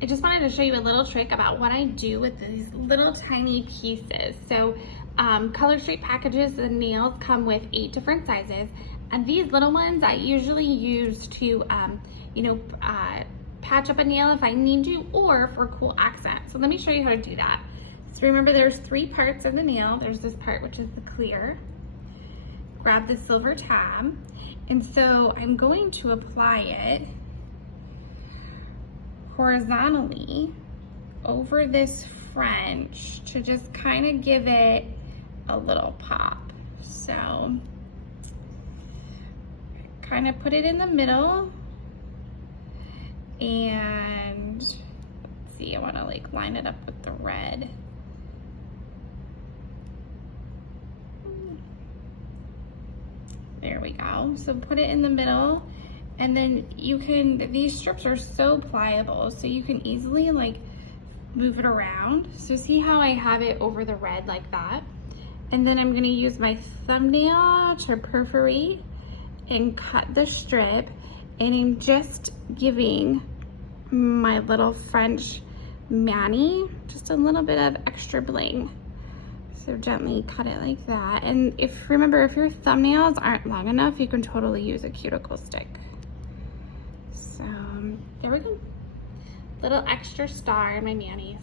I just wanted to show you a little trick about what I do with these little tiny pieces. So Color Street packages, the nails come with 8 different sizes, and these little ones I usually use to patch up a nail if I need to, or for cool accent. So let me show you how to do that. So remember, there's 3 parts of the nail. There's this part, which is the clear. Grab the silver tab, and so I'm going to apply it horizontally over this French to just kind of give it a little pop. So kind of put it in the middle, and let's see, I want to like line it up with the red. There we go. So put it in the middle, and then these strips are so pliable, so you can easily like move it around. So see how I have it over the red like that? And then I'm gonna use my thumbnail to perforate and cut the strip, and I'm just giving my little French mani just a little bit of extra bling. So gently cut it like that. And remember, if your thumbnails aren't long enough, you can totally use a cuticle stick. So there we go. Little extra star in my manis.